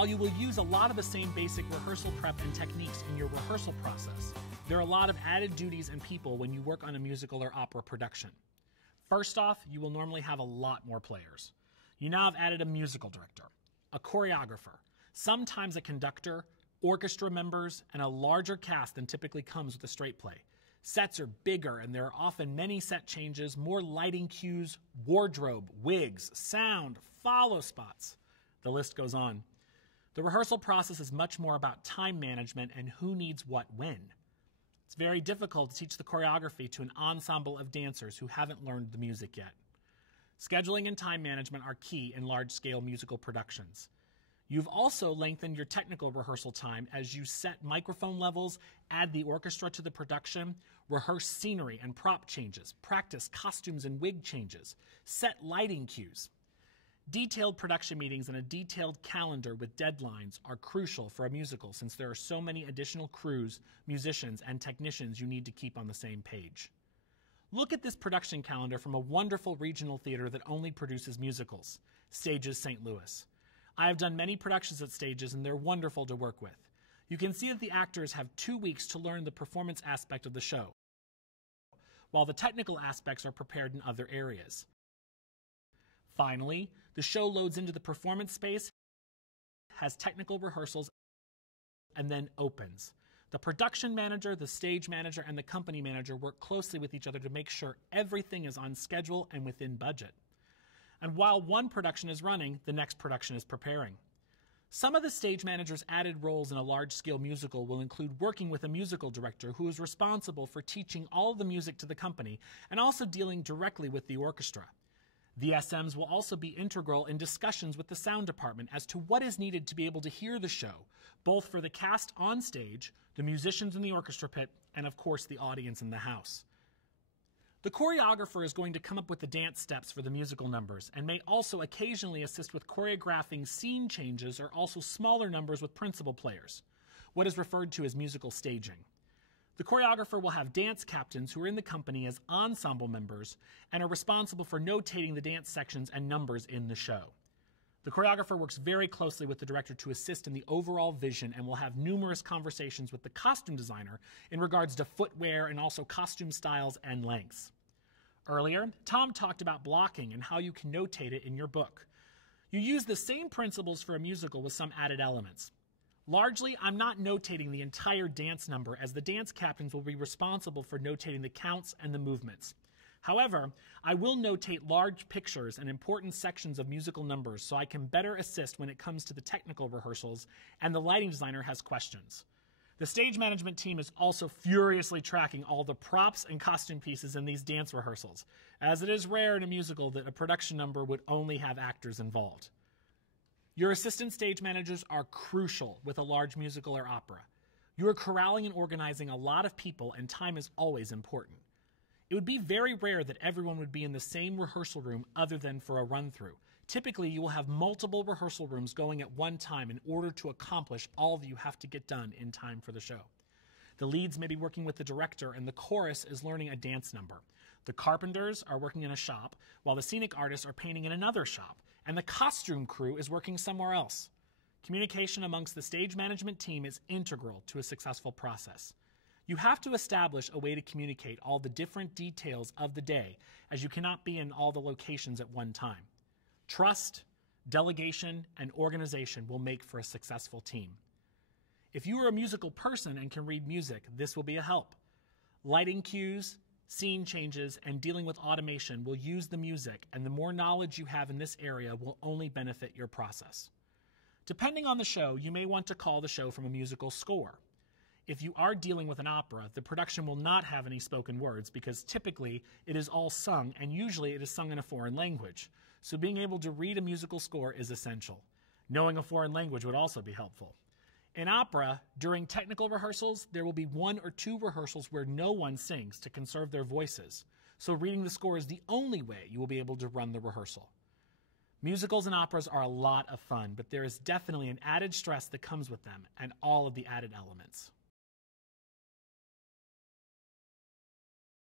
While you will use a lot of the same basic rehearsal prep and techniques in your rehearsal process, there are a lot of added duties and people when you work on a musical or opera production. First off, you will normally have a lot more players. You now have added a musical director, a choreographer, sometimes a conductor, orchestra members, and a larger cast than typically comes with a straight play. Sets are bigger, and there are often many set changes, more lighting cues, wardrobe, wigs, sound, follow spots. The list goes on. The rehearsal process is much more about time management and who needs what when. It's very difficult to teach the choreography to an ensemble of dancers who haven't learned the music yet. Scheduling and time management are key in large-scale musical productions. You've also lengthened your technical rehearsal time as you set microphone levels, add the orchestra to the production, rehearse scenery and prop changes, practice costumes and wig changes, set lighting cues. Detailed production meetings and a detailed calendar with deadlines are crucial for a musical since there are so many additional crews, musicians, and technicians you need to keep on the same page. Look at this production calendar from a wonderful regional theater that only produces musicals, Stages St. Louis. I have done many productions at Stages and they're wonderful to work with. You can see that the actors have 2 weeks to learn the performance aspect of the show, while the technical aspects are prepared in other areas. Finally, the show loads into the performance space, has technical rehearsals, and then opens. The production manager, the stage manager, and the company manager work closely with each other to make sure everything is on schedule and within budget. And while one production is running, the next production is preparing. Some of the stage manager's added roles in a large-scale musical will include working with a musical director who is responsible for teaching all of the music to the company and also dealing directly with the orchestra. The SMs will also be integral in discussions with the sound department as to what is needed to be able to hear the show, both for the cast on stage, the musicians in the orchestra pit, and of course the audience in the house. The choreographer is going to come up with the dance steps for the musical numbers and may also occasionally assist with choreographing scene changes or also smaller numbers with principal players, what is referred to as musical staging. The choreographer will have dance captains who are in the company as ensemble members and are responsible for notating the dance sections and numbers in the show. The choreographer works very closely with the director to assist in the overall vision and will have numerous conversations with the costume designer in regards to footwear and also costume styles and lengths. Earlier, Tom talked about blocking and how you can notate it in your book. You use the same principles for a musical with some added elements. Largely, I'm not notating the entire dance number as the dance captains will be responsible for notating the counts and the movements. However, I will notate large pictures and important sections of musical numbers so I can better assist when it comes to the technical rehearsals and the lighting designer has questions. The stage management team is also furiously tracking all the props and costume pieces in these dance rehearsals, as it is rare in a musical that a production number would only have actors involved. Your assistant stage managers are crucial with a large musical or opera. You are corralling and organizing a lot of people, and time is always important. It would be very rare that everyone would be in the same rehearsal room other than for a run-through. Typically, you will have multiple rehearsal rooms going at one time in order to accomplish all that you have to get done in time for the show. The leads may be working with the director, and the chorus is learning a dance number. The carpenters are working in a shop, while the scenic artists are painting in another shop, and the costume crew is working somewhere else. Communication amongst the stage management team is integral to a successful process. You have to establish a way to communicate all the different details of the day, as you cannot be in all the locations at one time. Trust, delegation, and organization will make for a successful team. If you are a musical person and can read music, this will be a help. Lighting cues, scene changes, and dealing with automation will use the music, and the more knowledge you have in this area will only benefit your process. Depending on the show, you may want to call the show from a musical score. If you are dealing with an opera, the production will not have any spoken words because typically it is all sung, and usually it is sung in a foreign language. So being able to read a musical score is essential. Knowing a foreign language would also be helpful. In opera, during technical rehearsals, there will be 1 or 2 rehearsals where no one sings to conserve their voices. So reading the score is the only way you will be able to run the rehearsal. Musicals and operas are a lot of fun, but there is definitely an added stress that comes with them and all of the added elements.